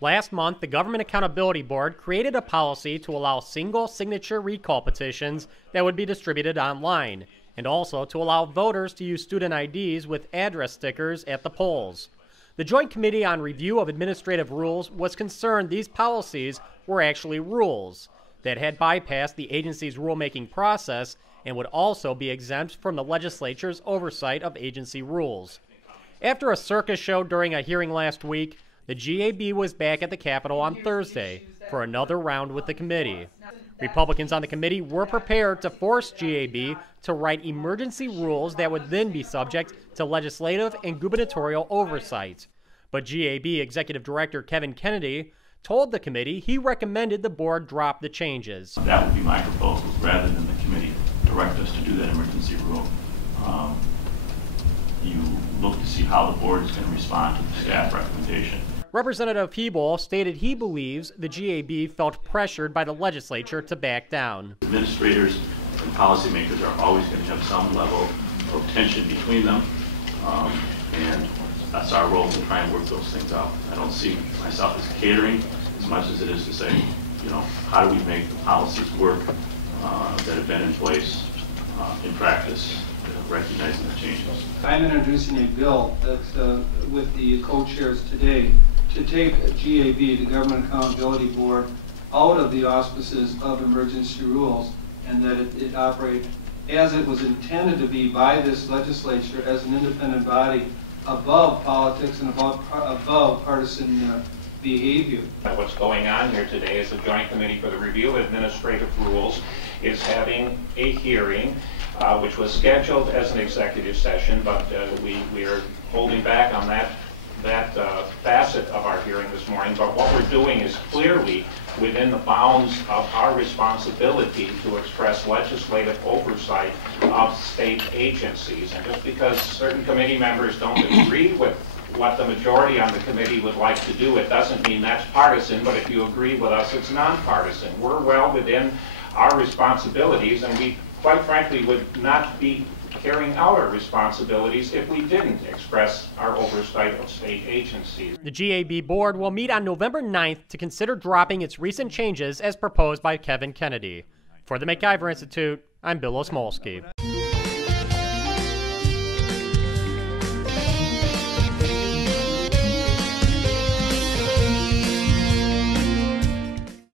Last month, the Government Accountability Board created a policy to allow single-signature recall petitions that would be distributed online, and also to allow voters to use student IDs with address stickers at the polls. The Joint Committee on Review of Administrative Rules was concerned these policies were actually rules that had bypassed the agency's rulemaking process and would also be exempt from the legislature's oversight of agency rules. After a circus show during a hearing last week, the GAB was back at the Capitol on Thursday for another round with the committee. Republicans on the committee were prepared to force GAB to write emergency rules that would then be subject to legislative and gubernatorial oversight. But GAB Executive Director Kevin Kennedy told the committee he recommended the board drop the changes. That would be my proposal, rather than the committee direct us to do that emergency rule. You look to see how the board is going to respond to the staff recommendation. Representative Hebel stated he believes the GAB felt pressured by the legislature to back down. Administrators and policymakers are always going to have some level of tension between them, and that's our role to try and work those things out. I don't see myself as catering as much as it is to say, how do we make the policies work that have been in place in practice, recognizing the changes. I'm introducing a bill that, with the co-chairs today, to take GAB, the Government Accountability Board, out of the auspices of emergency rules, and that it operate as it was intended to be by this legislature, as an independent body above politics and above partisan behavior. What's going on here today is the Joint Committee for the Review of Administrative Rules is having a hearing which was scheduled as an executive session, but we are holding back on that facet of our hearing this morning. But what we're doing is clearly within the bounds of our responsibility to express legislative oversight of state agencies. And just because certain committee members don't agree with what the majority on the committee would like to do, it doesn't mean that's partisan, but if you agree with us, it's nonpartisan. We're well within our responsibilities, and we, quite frankly, would not be carrying out our responsibilities if we didn't express our oversight of state agencies. The GAB board will meet on November 9th to consider dropping its recent changes as proposed by Kevin Kennedy. For the MacIver Institute, I'm Bill Osmolsky.